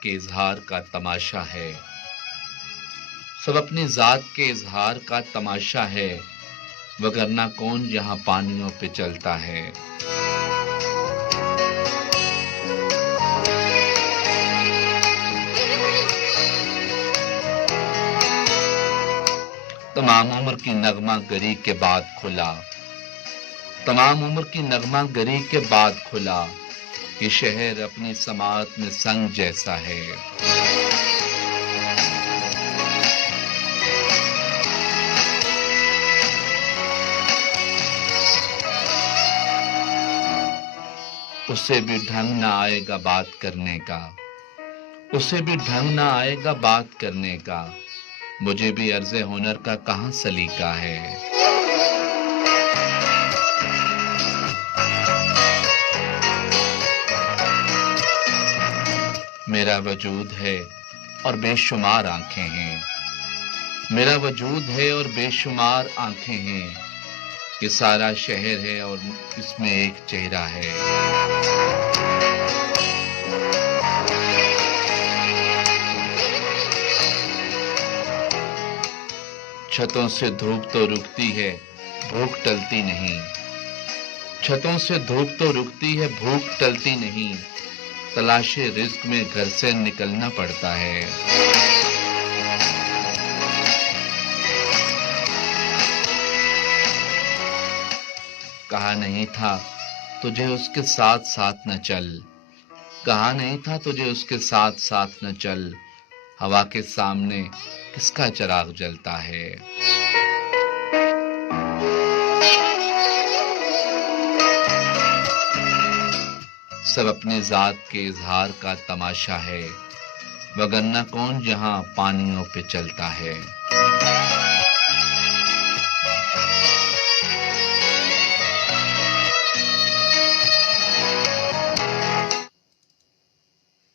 کے اظہار کا تماشا ہے، سب اپنی ذات کے اظہار کا تماشا ہے، وگرنہ کون یہاں پانیوں پہ چلتا ہے۔ تمام عمر کی نغمہ گری کے بعد کھلا، تمام عمر کی نغمہ گری کے بعد کھلا، یہ شہر اپنی سماعت میں سنگ جیسا ہے۔ اسے بھی ڈھنگ نہ آئے گا بات کرنے کا، اسے بھی ڈھنگ نہ آئے گا بات کرنے کا، مجھے بھی عرض ہنر کا کہاں سلیقہ ہے۔ میرا وجود ہے اور بے شمار آنکھیں ہیں، میرا وجود ہے اور بے شمار آنکھیں ہیں، یہ سارا شہر ہے اور اس میں ایک چہرہ ہے۔ چھتوں سے دھوپ تو رکتی ہے بھوک ٹلتی نہیں، چھتوں سے دھوپ تو رکتی ہے بھوک ٹلتی نہیں، تلاش رزق میں گھر سے نکلنا پڑتا ہے۔ کہا نہیں تھا تجھے اس کے ساتھ ساتھ نہ چل، کہا نہیں تھا تجھے اس کے ساتھ ساتھ نہ چل، ہوا کے سامنے کس کا چراغ جلتا ہے۔ سب اپنی ذات کے اظہار کا تماشا ہے، وگرنہ کون یہاں پانیوں پہ چلتا ہے۔